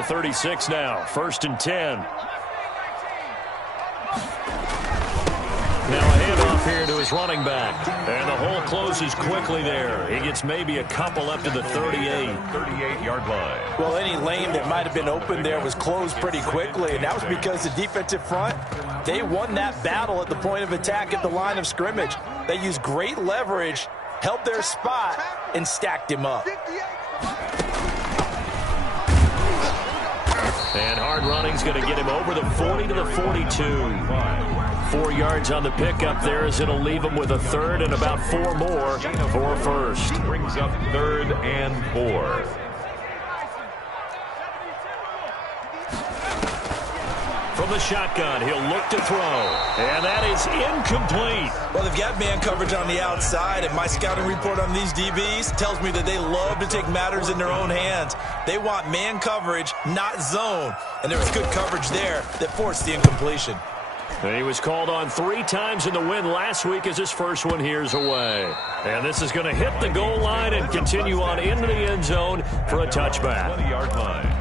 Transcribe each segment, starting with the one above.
the 36 now. 1st and 10. Now a handoff here to his running back. And the hole closes quickly there. He gets maybe a couple up to the 38. 38-yard line. Well, any lane that might have been open there was closed pretty quickly, and that was because the defensive front, they won that battle at the point of attack at the line of scrimmage. They used great leverage, held their spot, and stacked him up. And hard running's going to get him over the 40 to the 42. 4 yards on the pickup there as it'll leave him with a third and about 4 more for first. Brings up 3rd and 4. From the shotgun, he'll look to throw. And that is incomplete. Well, they've got man coverage on the outside, and my scouting report on these DBs tells me that they love to take matters in their own hands. They want man coverage, not zone. And there was good coverage there that forced the incompletion. And he was called on 3 times in the win last week as his first one here's away. And this is going to hit the goal line and continue on into the end zone for a touchback. 20-yard line.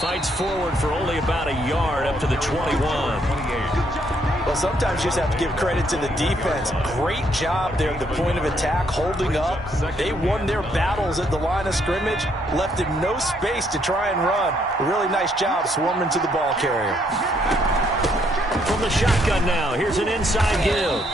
Fights forward for only about a yard up to the 21. Well, sometimes you just have to give credit to the defense. Great job there at the point of attack, holding up. They won their battles at the line of scrimmage, left him no space to try and run. A really nice job swarming to the ball carrier. From the shotgun now, here's an inside give.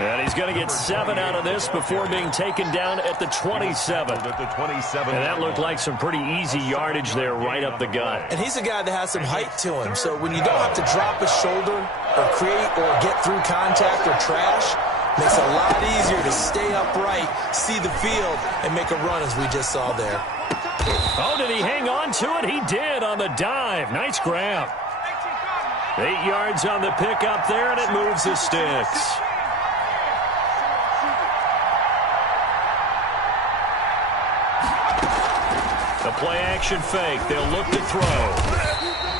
And he's going to get 7 out of this before being taken down at the 27. At the 27. And that looked like some pretty easy yardage there right up the gut. And he's a guy that has some height to him, so when you don't have to drop a shoulder or create or get through contact or trash, makes it a lot easier to stay upright, see the field, and make a run as we just saw there. Oh, did he hang on to it? He did on the dive. Nice grab. 8 yards on the pickup there, and it moves the sticks. The play-action fake. They'll look to throw.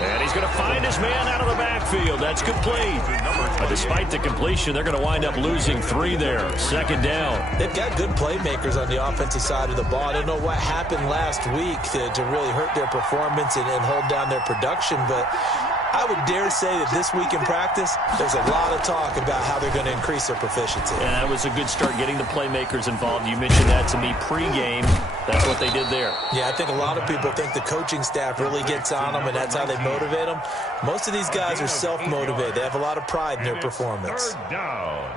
And he's going to find his man out of the backfield. That's complete. But despite the completion, they're going to wind up losing 3 there. 2nd down. They've got good playmakers on the offensive side of the ball. I don't know what happened last week to really hurt their performance and hold down their production, but I would dare say that this week in practice, there's a lot of talk about how they're going to increase their proficiency. And that was a good start getting the playmakers involved. You mentioned that to me pregame. That's what they did there. Yeah, I think a lot of people think the coaching staff really gets on them, and that's how they motivate them. Most of these guys are self-motivated. They have a lot of pride in their performance. 3rd down.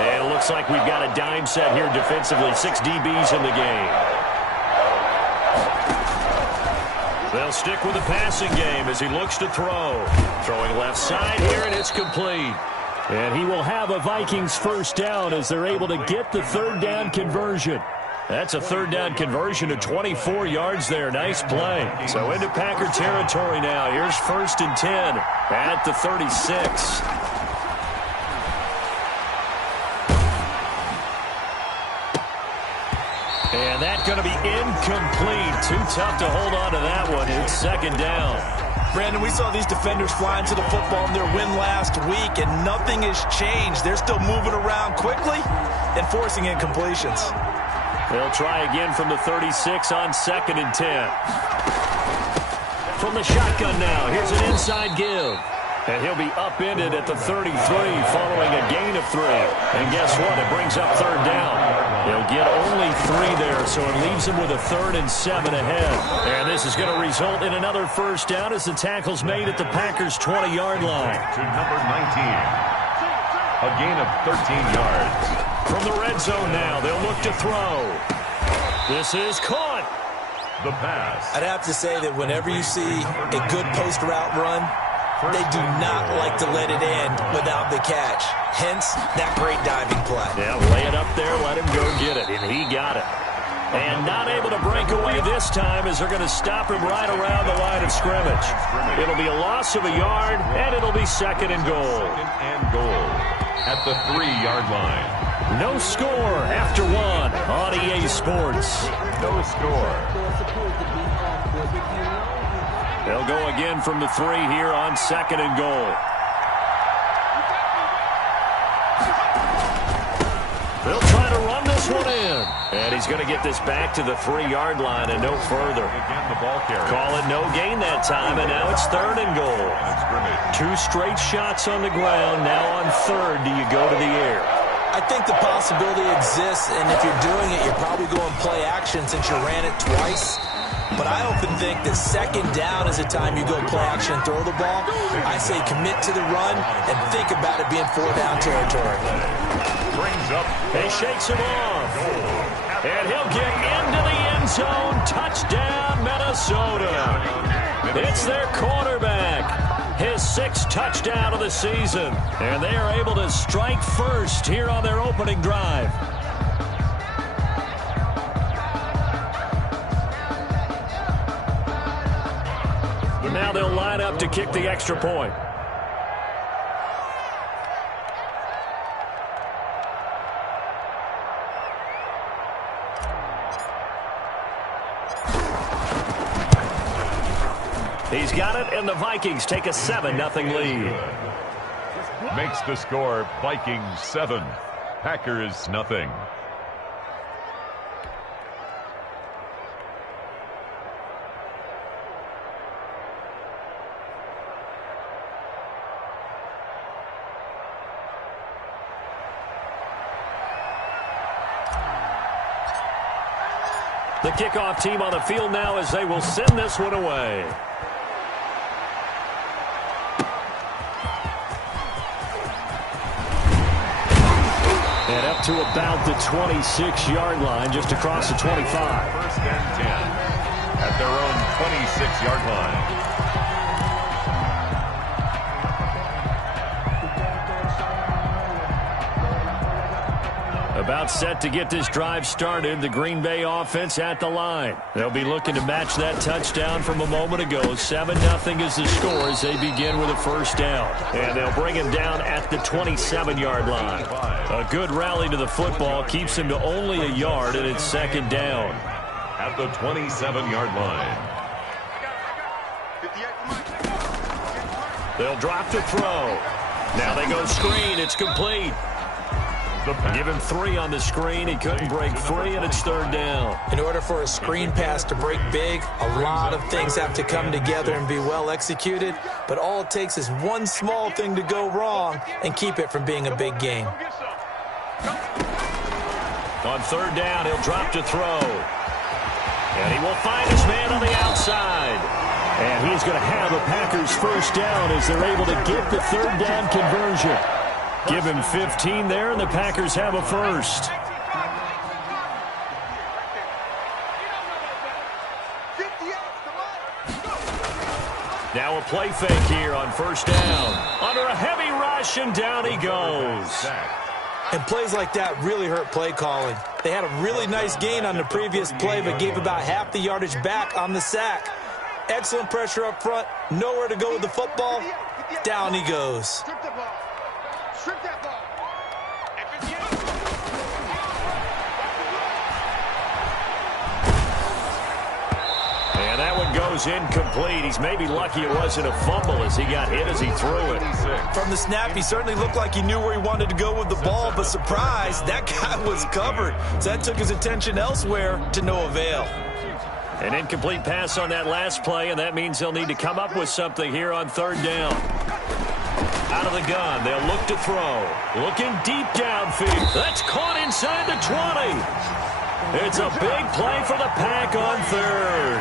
And it looks like we've got a dime set here defensively. 6 DBs in the game. They'll stick with the passing game as he looks to throw. Throwing left side here, and it's complete. And he will have a Vikings 1st down as they're able to get the 3rd down conversion. That's a 3rd down conversion of 24 yards there. Nice play. So into Packer territory now. Here's 1st and 10 at the 36. And that's going to be incomplete. Too tough to hold on to that one. It's 2nd down. Brandon, we saw these defenders flying to the football in their win last week, and nothing has changed. They're still moving around quickly and forcing incompletions. They'll try again from the 36 on 2nd and 10. From the shotgun now, here's an inside give. And he'll be upended at the 33 following a gain of 3. And guess what? It brings up 3rd down. He'll get only 3 there, so it leaves him with a 3rd and 7 ahead. And this is going to result in another 1st down as the tackle's made at the Packers' 20-yard line. To number 19. A gain of 13 yards. From the red zone now, they'll look to throw. This is caught. The pass. I'd have to say that whenever you see a good post route run, they do not like to let it end without the catch. Hence, that great diving play. Yeah, lay it up there, let him go get it, and he got it. And not able to break away this time as they're going to stop him right around the line of scrimmage. It'll be a loss of a yard, and it'll be 2nd and goal. 2nd and goal at the 3-yard line. No score after 1 on EA Sports. No score. They'll go again from the 3 here on 2nd and goal. They'll try to run this one in. And he's going to get this back to the 3-yard line and no further. Again, the ball carrier. Call it no gain that time, and now it's 3rd and goal. 2 straight shots on the ground. Now on 3rd, do you go to the air? I think the possibility exists, and if you're doing it, you're probably going play action since you ran it twice. But I often think that 2nd down is the time you go play action and throw the ball. I say commit to the run and think about it being 4-down territory. Brings up. He shakes him off. And he'll get into the end zone. Touchdown, Minnesota. It's their quarterback. His 6th touchdown of the season. And they are able to strike first here on their opening drive. Now they'll line up to kick the extra point. He's got it, and the Vikings take a 7-0 lead. Makes the score Vikings 7, Packers nothing. The kickoff team on the field now as they will send this one away. And up to about the 26-yard line, just across the 25. 1st and 10 at their own 26-yard line. About set to get this drive started. The Green Bay offense at the line. They'll be looking to match that touchdown from a moment ago. 7-0 is the score as they begin with a 1st down. And they'll bring him down at the 27-yard line. A good rally to the football keeps him to only a yard, and it's 2nd down. At the 27-yard line. They'll drop to throw. Now they go screen. It's complete. Give him 3 on the screen. He couldn't break free, and it's 3rd down. In order for a screen pass to break big, a lot of things have to come together and be well executed. But all it takes is one small thing to go wrong and keep it from being a big game. On 3rd down, he'll drop to throw. And he will find his man on the outside. And he's going to have a Packers 1st down as they're able to get the 3rd down conversion. Give him 15 there, and the Packers have a 1st. Now a play fake here on 1st down. Under a heavy rush, and down he goes. And plays like that really hurt play calling. They had a really nice gain on the previous play, but gave about half the yardage back on the sack. Excellent pressure up front. Nowhere to go with the football. Down he goes. Strip that ball. And that one goes incomplete. He's maybe lucky it wasn't a fumble as he got hit as he threw it. From the snap, he certainly looked like he knew where he wanted to go with the ball, but surprise, that guy was covered. So that took his attention elsewhere to no avail. An incomplete pass on that last play, and that means they'll need to come up with something here on 3rd down. Out of the gun, they'll look to throw. Looking deep downfield. That's caught inside the 20. It's a big play for the Pack on 3rd.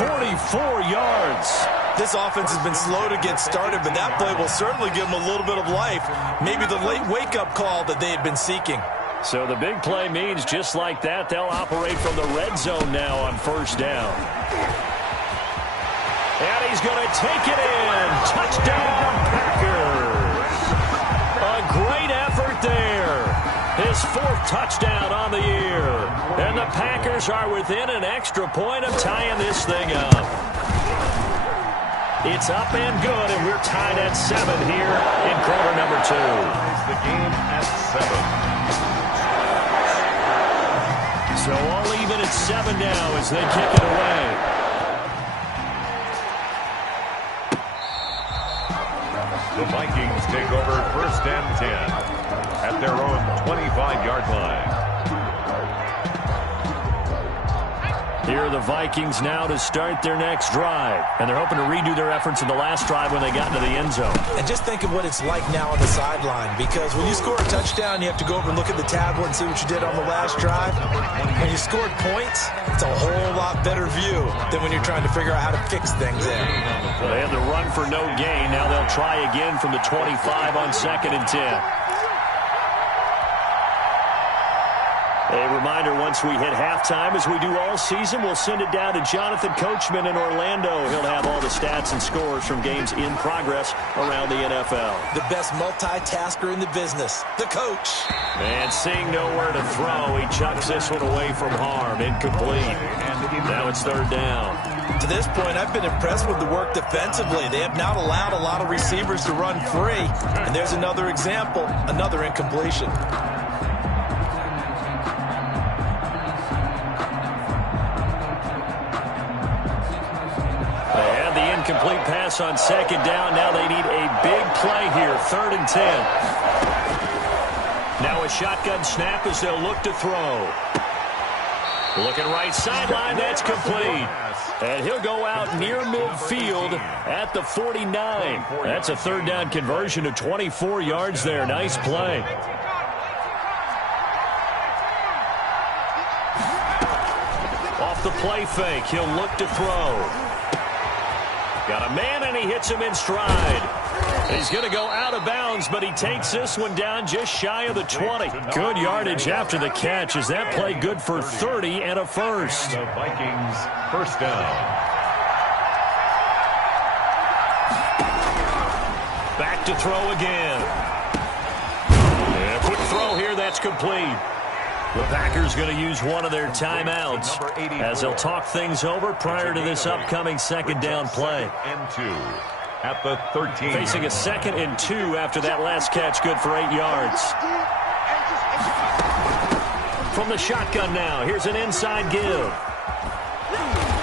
44 yards. This offense has been slow to get started, but that play will certainly give them a little bit of life. Maybe the late wake-up call that they had been seeking. So the big play means just like that, they'll operate from the red zone now on 1st down. And he's going to take it in. Touchdown, Packers. A great effort there. His 4th touchdown on the year. And the Packers are within an extra point of tying this thing up. It's up and good, and we're tied at 7 here in quarter number 2. The game at 7. So all even at 7 now as they kick it away. The Vikings take over 1st and 10 at their own 25-yard line. Here are the Vikings now to start their next drive. And they're hoping to redo their efforts in the last drive when they got into the end zone. And just think of what it's like now on the sideline, because when you score a touchdown, you have to go over and look at the tablet and see what you did on the last drive. When you scored points, it's a whole lot better view than when you're trying to figure out how to fix things there. So they had the run for no gain. Now they'll try again from the 25 on 2nd and 10. A reminder, once we hit halftime, as we do all season, we'll send it down to Jonathan Coachman in Orlando. He'll have all the stats and scores from games in progress around the NFL. The best multitasker in the business, the coach. And seeing nowhere to throw, he chucks this one away from harm. Incomplete. Now it's 3rd down. To this point, I've been impressed with the work defensively. They have not allowed a lot of receivers to run free. And there's another example, another incompletion. Complete pass on 2nd down. Now they need a big play here. 3rd and 10. Now a shotgun snap as they'll look to throw. Looking right sideline. That's complete. And he'll go out near midfield at the 49. That's a 3rd down conversion of 24 yards there. Nice play. Off the play fake. He'll look to throw. Got a man, and he hits him in stride. He's going to go out of bounds, but he takes this one down just shy of the 20. Good yardage after the catch. Is that play good for 30 and a first? The Vikings 1st down. Back to throw again. Yeah, quick throw here. That's complete. The Packers going to use one of their timeouts as they'll talk things over prior to this upcoming 2nd down play. And 2 at the 13. Facing a 2nd and 2 after that last catch, good for 8 yards. From the shotgun now, here's an inside give.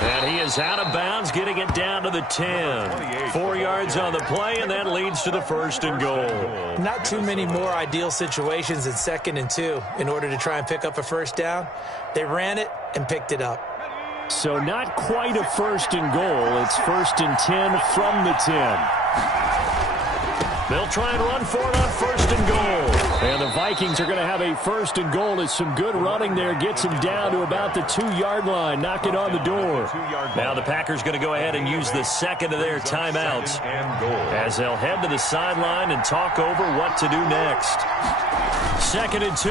And he is out of bounds, getting it down to the 10. 4 yards on the play, and that leads to the 1st and goal. Not too many more ideal situations in 2nd and 2 in order to try and pick up a 1st down. They ran it and picked it up. So not quite a 1st and goal. It's 1st and 10 from the 10. They'll try and run for it on 1st and goal. And the Vikings are going to have a 1st and goal as some good running there gets him down to about the 2-yard line. Knock it on the door. Now the Packers going to go ahead and use the 2nd of their timeouts as they'll head to the sideline and talk over what to do next. 2nd and 2.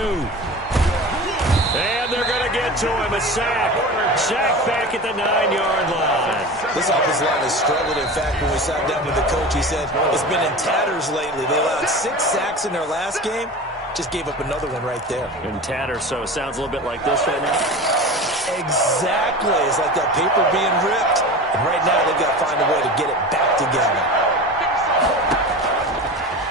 And they're going to get to him. A sack. Sack back at the 9-yard line. This offensive line has struggled. In fact, when we sat down with the coach, he said it's been in tatters lately. They allowed 6 sacks in their last game. Just gave up another one right there. In tatters, so it sounds a little bit like this right now. Exactly. It's like that paper being ripped. And right now, they've got to find a way to get it back together.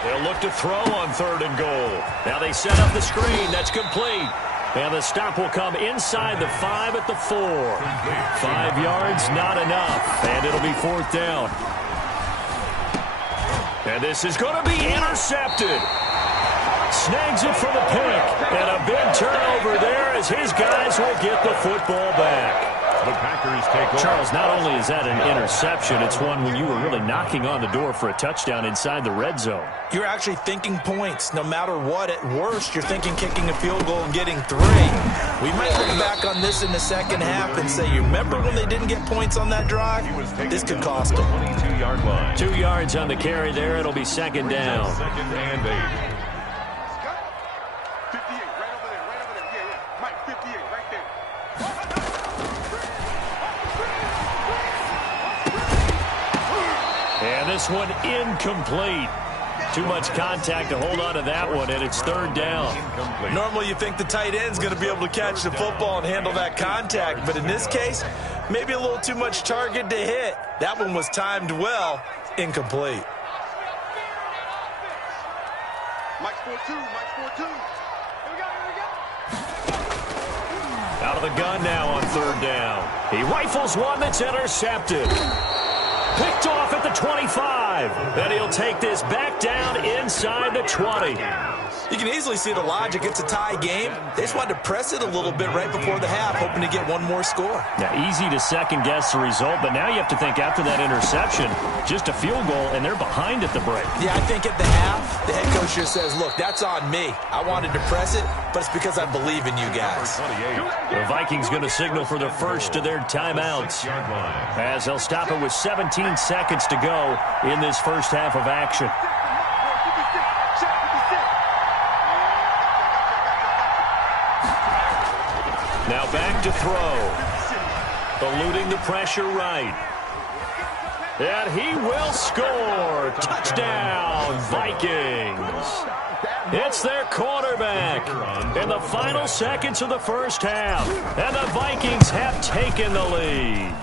They'll look to throw on 3rd and goal. Now they set up the screen. That's complete. And the stop will come inside the 5 at the 4. 5 yards, not enough. And it'll be 4th down. And this is going to be intercepted. Snags it for the pick. And a big turnover there as his guys will get the football back. The Packers take over. Charles, not only is that an interception, it's one when you were really knocking on the door for a touchdown inside the red zone. You're actually thinking points. No matter what, at worst, you're thinking kicking a field goal and getting 3. We might look back on this in the second half and say, you remember when they didn't get points on that drive? This could cost them. 22-yard line. 2 yards on the carry there. It'll be 2nd down. 2nd and 8. And this one incomplete. Too much contact to hold on to that one, and it's 3rd down. Normally you think the tight end's going to be able to catch the football and handle that contact, but in this case, maybe a little too much target to hit. That one was timed well, incomplete. Mike 4-2, Mike 4-2. Here we go. Out of the gun now on 3rd down. He rifles one that's intercepted. Picked off at the 25. And he'll take this back down inside the 20. You can easily see the logic. It's a tie game. They just wanted to press it a little bit right before the half, hoping to get one more score. Yeah, easy to second-guess the result, but now you have to think after that interception, just a field goal, and they're behind at the break. Yeah, I think at the half, the head coach just says, look, that's on me. I wanted to press it, but it's because I believe in you guys. The Vikings going to signal for the first of their timeouts, as they'll stop it with 17 seconds to go in this first half of action. Now back to throw. Eluding the pressure right. And he will score. Touchdown, Vikings. It's their quarterback in the final seconds of the first half. And the Vikings have taken the lead.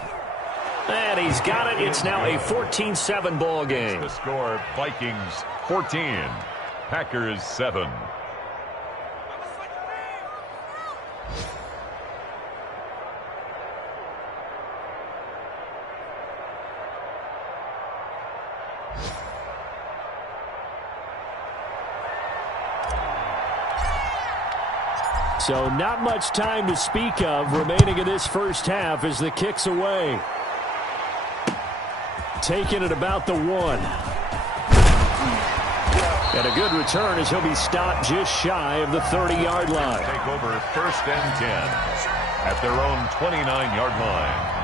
And he's got it. It's now a 14-7 ball game. The score, Vikings 14, Packers 7. So not much time to speak of remaining in this first half as the kick's away. Taking it about the 1. And a good return as he'll be stopped just shy of the 30-yard line. Take over first and 10 at their own 29-yard line.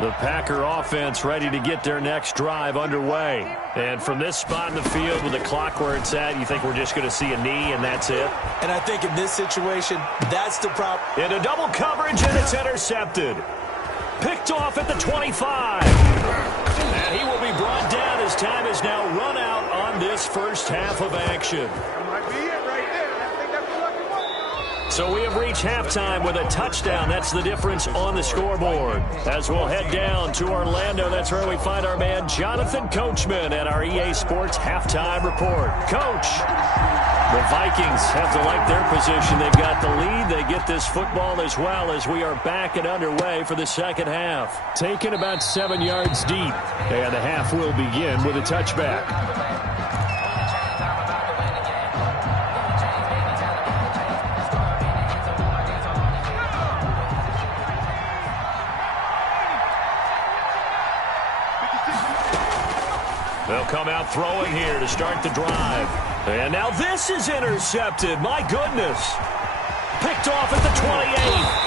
The Packer offense ready to get their next drive underway. And from this spot in the field with the clock where it's at, you think we're just going to see a knee and that's it? And I think in this situation, that's the problem. Into double coverage, and it's intercepted. Picked off at the 25. And he will be brought down as time is now run out on this first half of action. That might be it right there. I think that's the lucky one. So we have reached halftime with a touchdown. That's the difference on the scoreboard. As we'll head down to Orlando, that's where we find our man Jonathan Coachman at our EA Sports Halftime Report. Coach, the Vikings have to like their position. They've got the lead. They get this football as well as we are back and underway for the second half. Taken about 7 yards deep. And the half will begin with a touchback. They'll come out throwing here to start the drive. And now this is intercepted. My goodness. Picked off at the 28.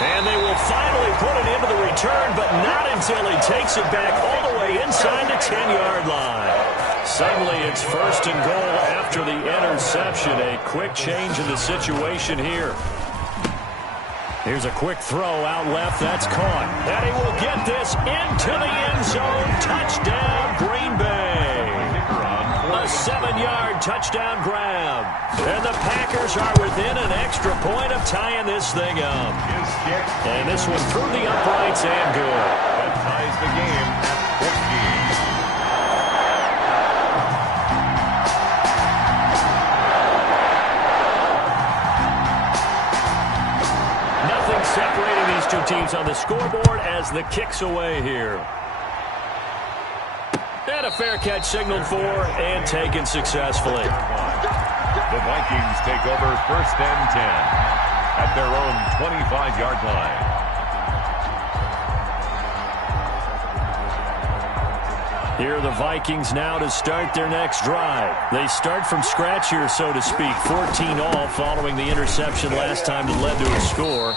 And they will finally put it into the return, but not until he takes it back all the way inside the 10-yard line. Suddenly it's first and goal after the interception. A quick change in the situation here. Here's a quick throw out left. That's caught. And he will get this into the end zone. Touchdown, Green Bay. A 7-yard touchdown grab. And the Packers are within an extra point of tying this thing up. And this one through the uprights and good. That ties the game at 14. Nothing separating these two teams on the scoreboard as the kick's away here. And a fair catch signaled for and taken successfully. The Vikings take over first and 10 at their own 25-yard line. Here are the Vikings now to start their next drive. They start from scratch here, so to speak. 14 all following the interception last time that led to a score.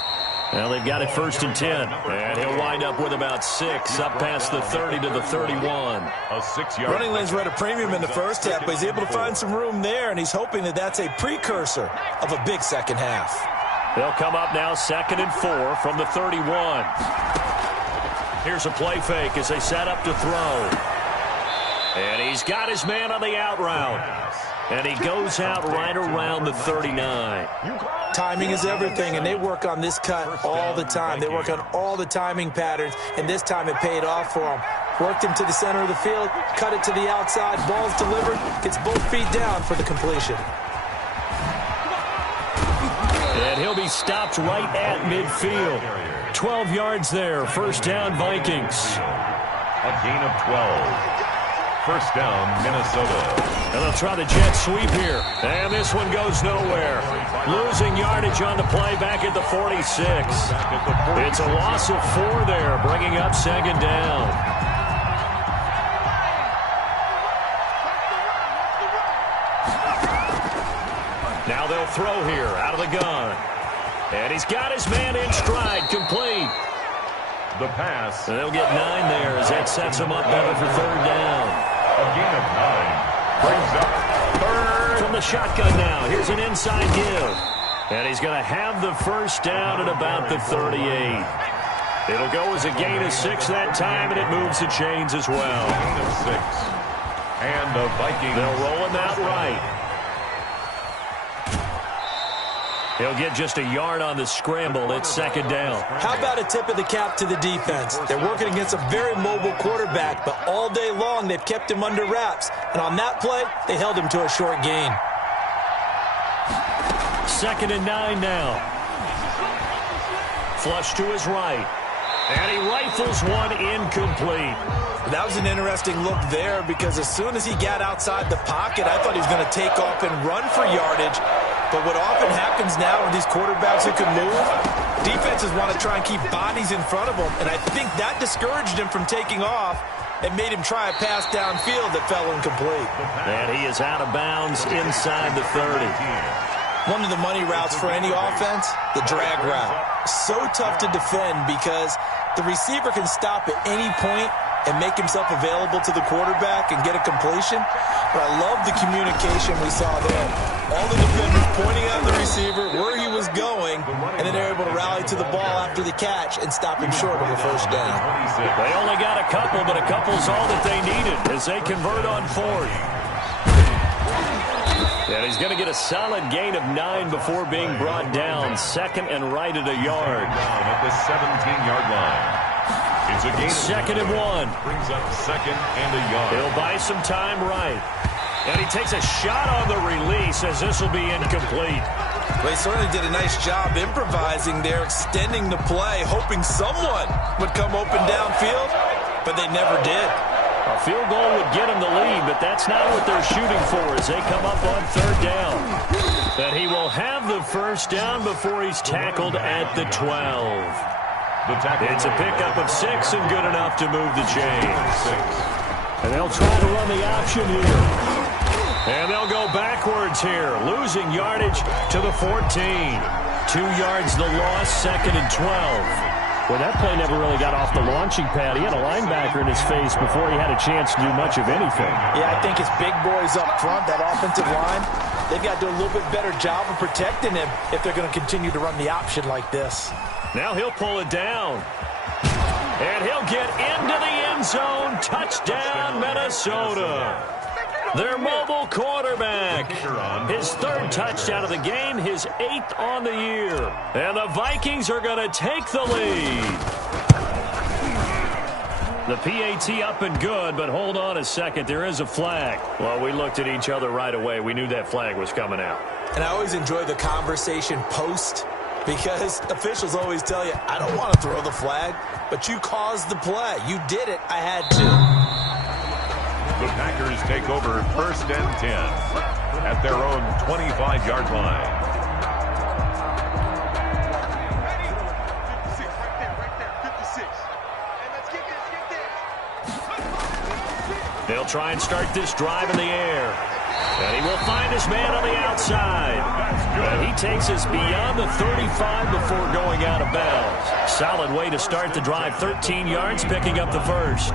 Well, they've got it first and 10. And he'll wind up with about 6 up past the 30 to the 31. A 6-yard. Running lanes were at a premium in the first half, but he's able to find some room there, and he's hoping that that's a precursor of a big second half. They'll come up now 2nd and 4 from the 31. Here's a play fake as they set up to throw. And he's got his man on the out route. And he goes out right around the 39. Timing is everything, and they work on this cut all the time. They work on all the timing patterns, and this time it paid off for him. Worked him to the center of the field, cut it to the outside, ball's delivered, gets both feet down for the completion. And he'll be stopped right at midfield. 12 yards there, first down Vikings. A gain of 12. First down, Minnesota. And they'll try the jet sweep here. And this one goes nowhere. Losing yardage on the play back at the 46. It's a loss of 4 there, bringing up second down. Now they'll throw here out of the gun. And he's got his man in stride, complete. The pass. And they'll get 9 there as that sets him up better for third down. A gain of 9. Brings up third. From the shotgun now. Here's an inside give. And he's going to have the first down at about the 38. It'll go as a gain of 6 that time, and it moves the chains as well. Gain of 6. And the Vikings. They'll roll him out right. He'll get just a yard on the scramble. It's second down. How about a tip of the cap to the defense? They're working against a very mobile quarterback, but all day long they've kept him under wraps. And on that play, they held him to a short gain. Second and 9 now. Flush to his right. And he rifles one incomplete. That was an interesting look there because as soon as he got outside the pocket, I thought he was going to take off and run for yardage. But what often happens now with these quarterbacks who can move, defenses want to try and keep bodies in front of them. And I think that discouraged him from taking off and made him try a pass downfield that fell incomplete. And he is out of bounds inside the 30. One of the money routes for any offense, the drag route. So tough to defend because the receiver can stop at any point and make himself available to the quarterback and get a completion. But I love the communication we saw there. All the defenders pointing out the receiver where he was going, and then they're able to rally to the ball after the catch and stop him short of a first down. They only got a couple, but a couple's all that they needed as they convert on 4th. And he's going to get a solid gain of 9 before being brought down. Second and right at a yard. Down at the 17-yard line. It's a gain. Second and 1. Brings up second and a yard. He'll buy some time right. And he takes a shot on the release as this will be incomplete. Well, he certainly did a nice job improvising there, extending the play, hoping someone would come open downfield, but they never did. A field goal would get him the lead, but that's not what they're shooting for as they come up on third down. But he will have the first down before he's tackled at the 12. It's a pickup of 6 and good enough to move the chains. And they'll try to run the option here. And they'll go backwards here, losing yardage to the 14. 2 yards the loss, second and 12. Well, that play never really got off the launching pad. He had a linebacker in his face before he had a chance to do much of anything. Yeah, I think his big boys up front, that offensive line, they've got to do a little bit better job of protecting him if they're going to continue to run the option like this. Now he'll pull it down. And he'll get into the end zone. Touchdown, Minnesota. Their mobile quarterback. His 3rd touchdown of the game, his 8th on the year. And the Vikings are going to take the lead. The PAT up and good, but hold on a second. There is a flag. Well, we looked at each other right away. We knew that flag was coming out. And I always enjoy the conversation post because officials always tell you, I don't want to throw the flag, but you caused the play. You did it. I had to. The Packers take over first and 10 at their own 25-yard line. They'll try and start this drive in the air. And he will find his man on the outside. And he takes us beyond the 35 before going out of bounds. Solid way to start the drive. 13 yards, picking up the first.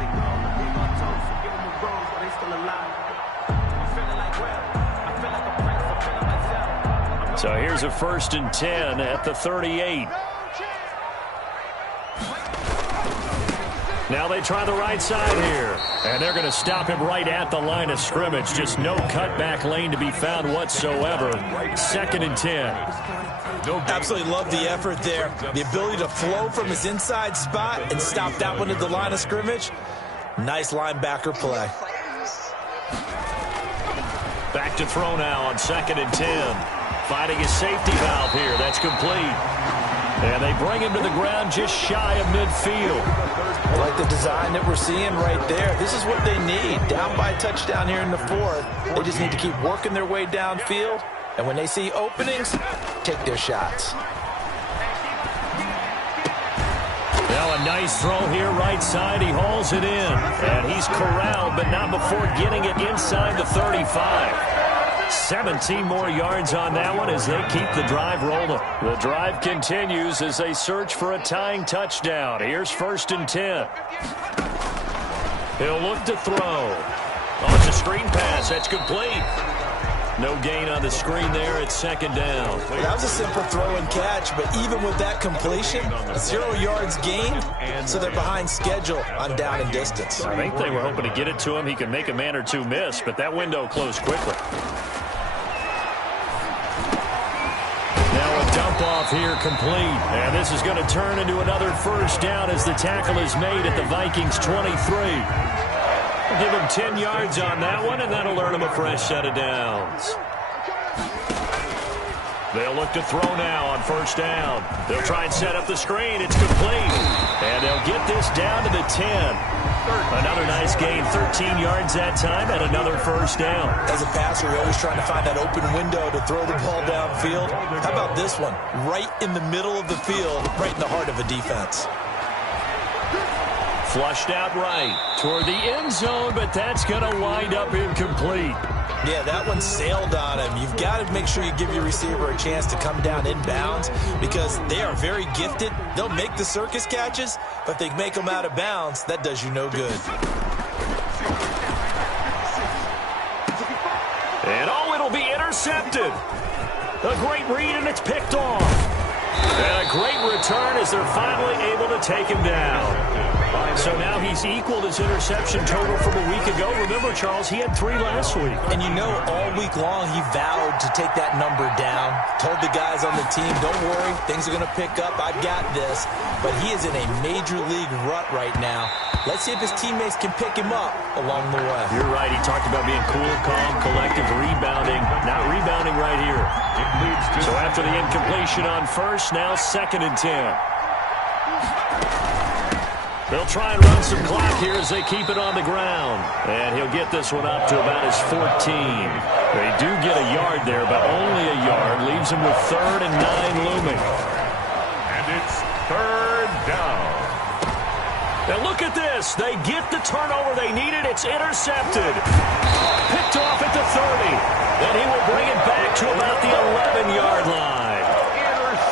So here's a first and 10 at the 38. Now they try the right side here. And they're going to stop him right at the line of scrimmage. Just no cutback lane to be found whatsoever. Second and 10. Absolutely love the effort there. The ability to flow from his inside spot and stop that one at the line of scrimmage. Nice linebacker play. Back to throw now on second and 10. Finding his safety valve here. That's complete. And they bring him to the ground just shy of midfield. I like the design that we're seeing right there. This is what they need. Down by a touchdown here in the fourth. They just need to keep working their way downfield. And when they see openings, take their shots. Now a nice throw here right side. He hauls it in. And he's corralled, but not before getting it inside the 35. 17 more yards on that one as they keep the drive rolling. The drive continues as they search for a tying touchdown. Here's 1st and 10. He'll look to throw. Oh, it's a screen pass. That's complete. No gain on the screen there. It's 2nd down. Well, that was a simple throw and catch, but even with that completion, 0 yards gained, so they're behind schedule on down and distance. I think they were hoping to get it to him. He could make a man or two miss, but that window closed quickly. Now a dump off here complete, and this is going to turn into another 1st down as the tackle is made at the Vikings 23. Give him 10 yards on that one, and that'll earn him a fresh set of downs. They'll look to throw now on 1st down. They'll try and set up the screen. It's complete. And they'll get this down to the 10. Another nice gain, 13 yards that time, and another 1st down. As a passer, you're always trying to find that open window to throw the ball downfield. How about this one? Right in the middle of the field, right in the heart of a defense. Flushed out right toward the end zone, but that's going to wind up incomplete. Yeah, that one sailed on him. You've got to make sure you give your receiver a chance to come down inbounds because they are very gifted. They'll make the circus catches, but if they make them out of bounds, that does you no good. And oh, it'll be intercepted. A great read, and it's picked off. And a great return as they're finally able to take him down. So now he's equaled his interception total from a week ago. Remember, Charles, he had 3 last week. And you know, all week long he vowed to take that number down. Told the guys on the team, don't worry, things are going to pick up. I've got this. But he is in a major league rut right now. Let's see if his teammates can pick him up along the way. You're right. He talked about being cool, calm, collective, rebounding. Not rebounding right here. So after the incompletion on 1st, now 2nd and 10. They'll try and run some clock here as they keep it on the ground. And he'll get this one up to about his 14. They do get a yard there, but only a yard. Leaves him with 3rd and 9 looming. And it's 3rd down. Now look at this. They get the turnover they needed. It's intercepted. Picked off at the 30. Then he will bring it back to about the 11-yard line.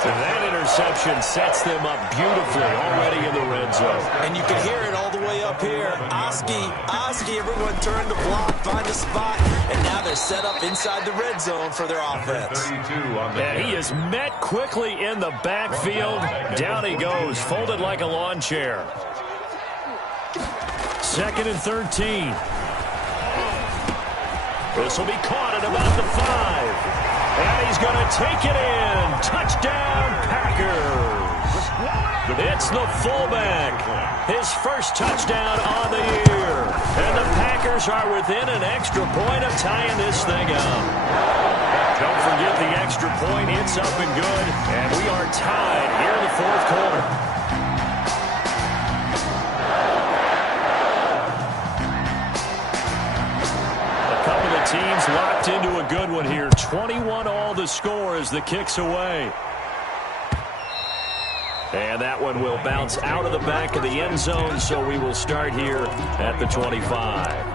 That interception sets them up beautifully already in the red zone. And you can hear it all the way up here. Oski, everyone turn the block, find a spot, and now they're set up inside the red zone for their offense. And he is met quickly in the backfield. Down he goes, folded like a lawn chair. 2nd and 13. This will be caught at about the 5. And he's going to take it in. Touchdown, Packers. It's the fullback. His first touchdown on the year. And the Packers are within an extra point of tying this thing up. Don't forget the extra point. It's up and good. And we are tied here in the 4th quarter. Teams locked into a good one here. 21 all the score as the kick's away. And that one will bounce out of the back of the end zone, so we will start here at the 25.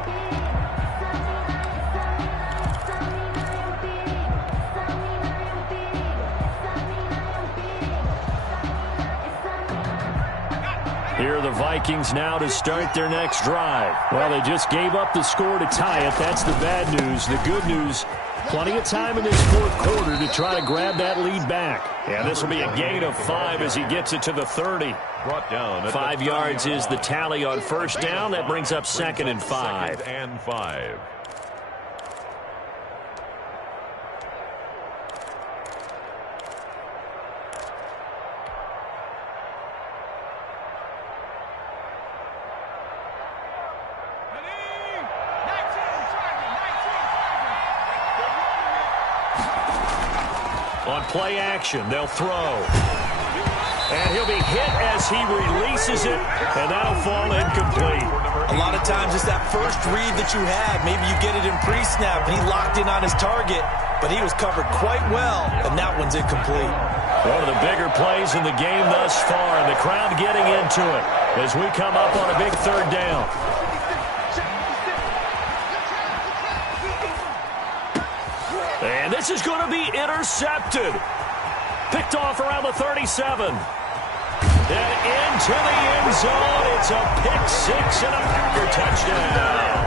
Here are the Vikings now to start their next drive. Well, they just gave up the score to tie it. That's the bad news. The good news, plenty of time in this 4th quarter to try to grab that lead back. And this will be a gain of 5 as he gets it to the 30. Brought down 5 yards is the tally on 1st down. That brings up 2nd and 5. 2nd and 5. On play action, they'll throw. And he'll be hit as he releases it, and that'll fall incomplete. A lot of times it's that first read that you have. Maybe you get it in pre-snap, and he locked in on his target, but he was covered quite well, and that one's incomplete. One of the bigger plays in the game thus far, and the crowd getting into it as we come up on a big third down. And this is going to be intercepted. Picked off around the 37. And into the end zone. It's a pick six and a Packer touchdown.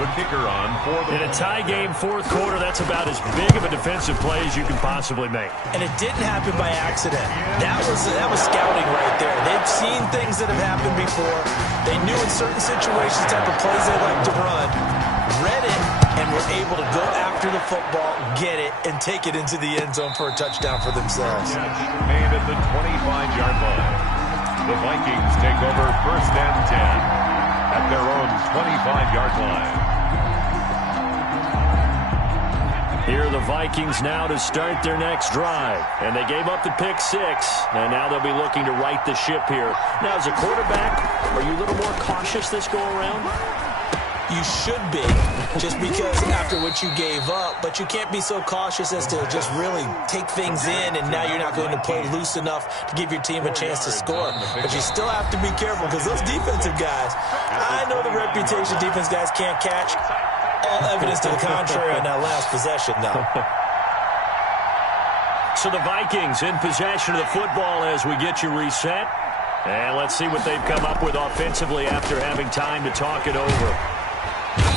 The kicker on for the... In a tie game, fourth quarter, that's about as big of a defensive play as you can possibly make. And it didn't happen by accident. That was scouting right there. They've seen things that have happened before. They knew in certain situations the type of plays they like to run, read it, and were able to go after the football, get it, and take it into the end zone for a touchdown for themselves. Made at the 25-yard line. The Vikings take over first and 10 at their own 25-yard line. Here are the Vikings now to start their next drive. And they gave up the pick six, and now they'll be looking to right the ship here. Now, as a quarterback, are you a little more cautious this go-around? You should be, just because after what you gave up, but you can't be so cautious as to just really take things in, and now you're not going to play loose enough to give your team a chance to score. But you still have to be careful, because those defensive guys, I know the reputation defense guys can't catch. All evidence to the contrary on that last possession, though. So the Vikings in possession of the football as we get you reset. And let's see what they've come up with offensively after having time to talk it over.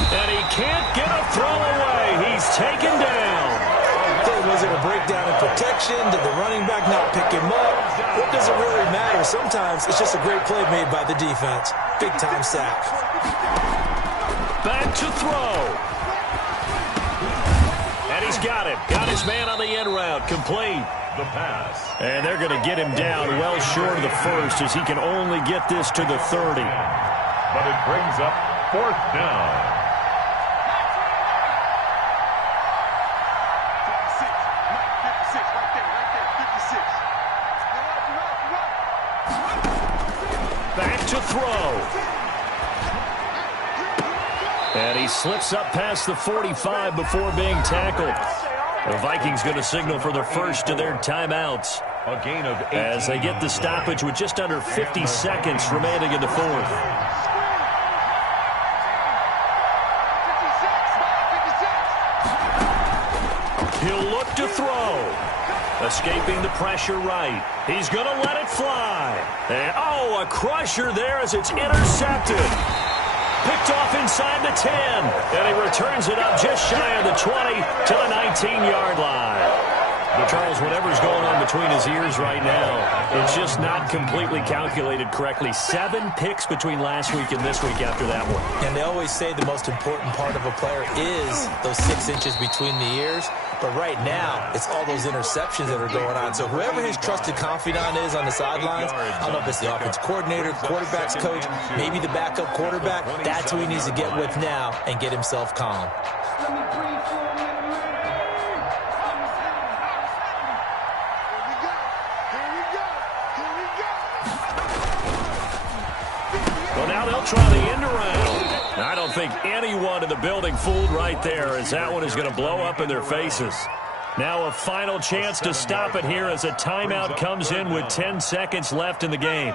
And he can't get a throw away. He's taken down. Was it a breakdown in protection? Did the running back not pick him up? What does it really matter? Sometimes it's just a great play made by the defense. Big-time sack. Back to throw. And he's got it. Got his man on the end route. Complete. The pass. And they're going to get him down well short of the first as he can only get this to the 30. But it brings up fourth down. Back to throw. And he slips up past the 45 before being tackled. The Vikings going to signal for the first of their timeouts. A gain of 18. As they get the stoppage with just under 50 seconds remaining in the fourth. He'll look to throw. Escaping the pressure right. He's going to let it fly. And, oh, a crusher there as it's intercepted. Picked off inside the 10. And he returns it up just shy of the 20 to the 19-yard line. Charles, whatever's going on between his ears right now, it's just not completely calculated correctly. 7 picks between last week and this week after that one. And they always say the most important part of a player is those 6 inches between the ears. But right now, it's all those interceptions that are going on. So whoever his trusted confidant is on the sidelines, I don't know if it's the offense coordinator, quarterback's coach, maybe the backup quarterback, that's who he needs to get with now and get himself calm. Well, now they'll try the end around. I don't think anyone in the building fooled right there, as that one is going to blow up in their faces. Now a final chance to stop it here as a timeout comes in with 10 seconds left in the game.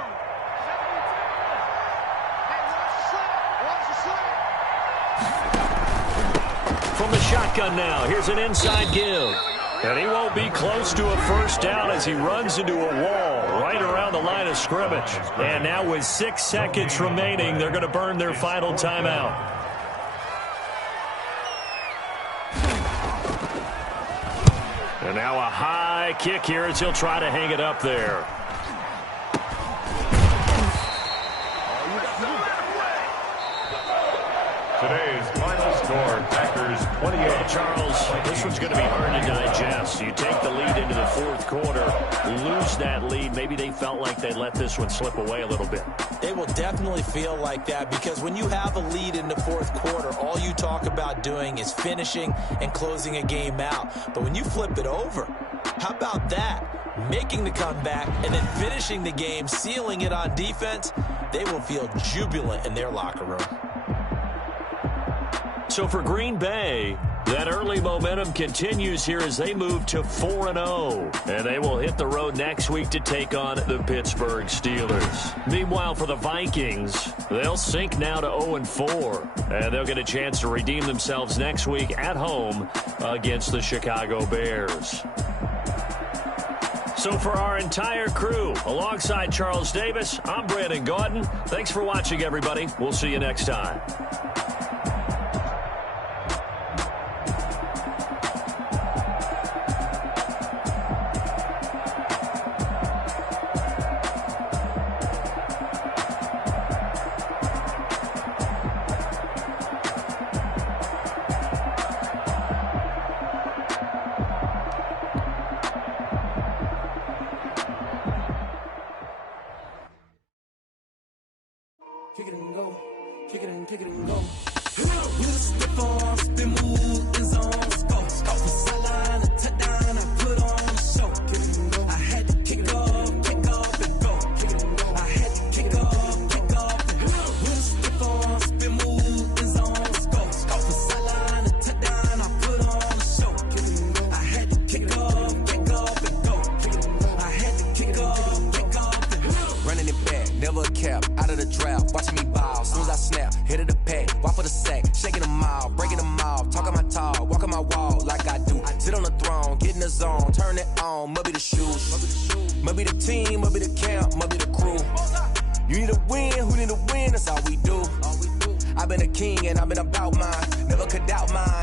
From the shotgun now, here's an inside give. And he won't be close to a first down as he runs into a wall right around the line of scrimmage. And now with 6 seconds remaining, they're going to burn their final timeout. And now a high kick here as he'll try to hang it up there. Today's final score, Packers 28. Charles, this one's going to be hard to digest. You take the lead into the fourth quarter, lose that lead. Maybe they felt like they let this one slip away a little bit. They will definitely feel like that because when you have a lead in the fourth quarter, all you talk about doing is finishing and closing a game out. But when you flip it over, how about that? making the comeback, and then finishing the game, sealing it on defense, they will feel jubilant in their locker room. So for Green Bay, that early momentum continues here as they move to 4-0. And they will hit the road next week to take on the Pittsburgh Steelers. Meanwhile, for the Vikings, they'll sink now to 0-4. And they'll get a chance to redeem themselves next week at home against the Chicago Bears. So for our entire crew, alongside Charles Davis, I'm Brandon Gaudin. Thanks for watching, everybody. We'll see you next time. Kick it and go, kick it and go. With a stiff arm, spin move, in zone, scope. From sideline to touchdown, I put on a show. Kick it and go. I had to kick off and go. Kick it and go. I had to kick off and go. With a stiff arm, spin move, in zone, scope. From sideline to touchdown, I put on a show. Kick it and go. I had to kick off and go. Kick it and go. I had to kick off and go. Running it back, never a cap, out of the draft. Watching me ball, soon as I snap, hit of the pack, walk for the sack, shaking them out, breaking them off, talking my talk, walking my wall like I do. Sit on the throne, get in the zone, turn it on, must be the shoes, must be the team, must be the camp, must be the crew. You need a win, who need a win, that's all we do. I've been a king and I've been about mine, never could doubt mine.